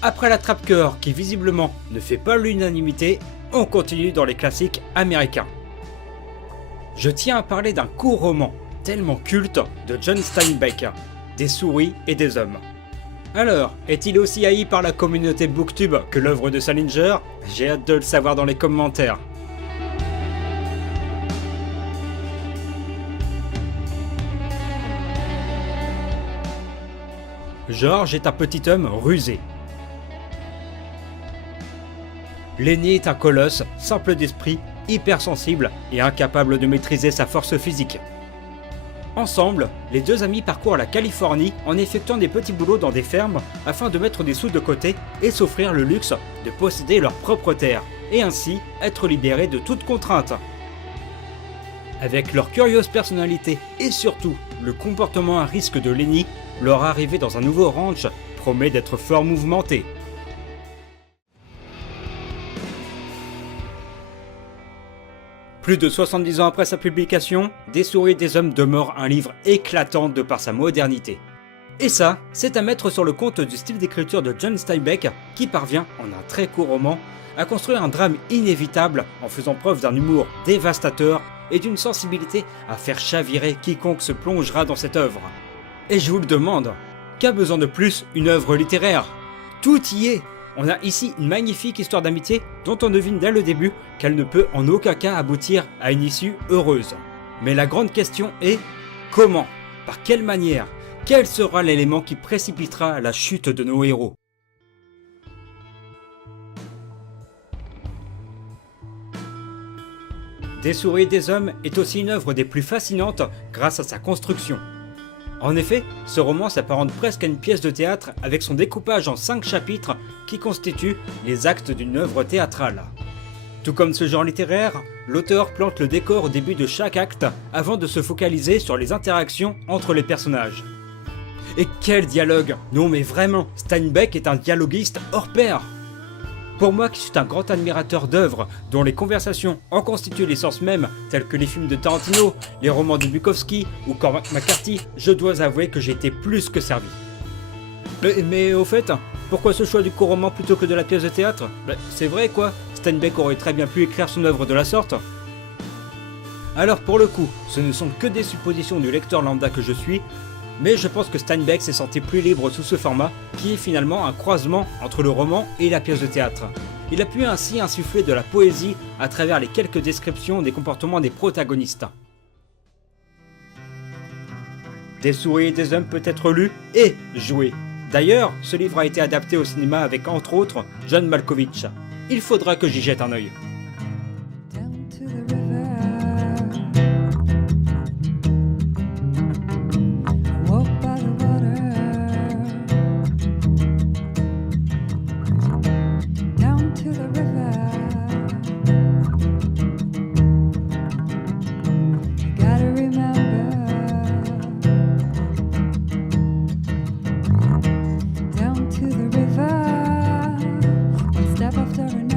Après l'attrape-cœur qui visiblement ne fait pas l'unanimité, on continue dans les classiques américains. Je tiens à parler d'un court roman tellement culte de John Steinbeck, Des souris et des hommes. Alors, est-il aussi haï par la communauté booktube que l'œuvre de Salinger? J'ai hâte de le savoir dans les commentaires. George est un petit homme rusé. L'aîné est un colosse, simple d'esprit, hypersensible et incapable de maîtriser sa force physique. Ensemble, les deux amis parcourent la Californie en effectuant des petits boulots dans des fermes afin de mettre des sous de côté et s'offrir le luxe de posséder leur propre terre, et ainsi être libérés de toute contrainte. Avec leur curieuse personnalité et surtout le comportement à risque de Lenny, leur arrivée dans un nouveau ranch promet d'être fort mouvementée. Plus de 70 ans après sa publication, Des souris et des hommes demeure un livre éclatant de par sa modernité. Et ça, c'est à mettre sur le compte du style d'écriture de John Steinbeck qui parvient, en un très court roman, à construire un drame inévitable en faisant preuve d'un humour dévastateur et d'une sensibilité à faire chavirer quiconque se plongera dans cette œuvre. Et je vous le demande, qu'a besoin de plus une œuvre littéraire? Tout y est! On a ici une magnifique histoire d'amitié dont on devine dès le début qu'elle ne peut en aucun cas aboutir à une issue heureuse. Mais la grande question est, comment? Par quelle manière? Quel sera l'élément qui précipitera la chute de nos héros? Des souris et des hommes est aussi une œuvre des plus fascinantes grâce à sa construction. En effet, ce roman s'apparente presque à une pièce de théâtre avec son découpage en 5 chapitres qui constituent les actes d'une œuvre théâtrale. Tout comme ce genre littéraire, l'auteur plante le décor au début de chaque acte avant de se focaliser sur les interactions entre les personnages. Et quel dialogue! Non mais vraiment, Steinbeck est un dialoguiste hors pair! Pour moi qui suis un grand admirateur d'œuvres dont les conversations en constituent l'essence même, tels que les films de Tarantino, les romans de Bukowski ou Cormac McCarthy, je dois avouer que j'ai été plus que servi. Mais au fait, pourquoi ce choix du court roman plutôt que de la pièce de théâtre? C'est vrai quoi, Steinbeck aurait très bien pu écrire son œuvre de la sorte. Alors pour le coup, ce ne sont que des suppositions du lecteur lambda que je suis, mais je pense que Steinbeck s'est senti plus libre sous ce format, qui est finalement un croisement entre le roman et la pièce de théâtre. Il a pu ainsi insuffler de la poésie à travers les quelques descriptions des comportements des protagonistes. Des souris et des hommes peut être lu et joué. D'ailleurs, ce livre a été adapté au cinéma avec entre autres John Malkovich. Il faudra que j'y jette un œil. After